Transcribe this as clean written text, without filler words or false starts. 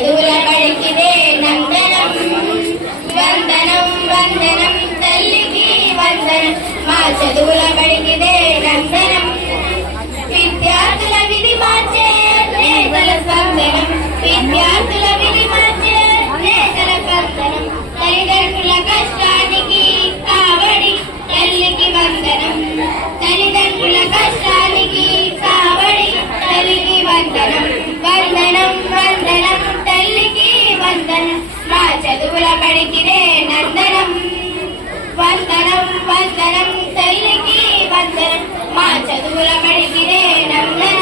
చదువుల బడికిదే నందనం వందనం వందనం తల్లికి వందనం మా చదువుల బడికిదే నందనం విద్యార్థుల విధి మార్చే నేతల స్పందనం విద్యార్థుల విధి మార్చే నేతల స్పందనం తల్లిదండ్రుల కష్టానికి కావడి తల్లికి వందనం తల్లిదండ్రుల కష్టానికి కావడి తల్లికి వందనం వందనం వందనం తల్లికి వందనం మా చదువుల బడికిదే నందనం వందనం వందనం తల్లికి వందనం మా చదువుల బడికిదే నందనం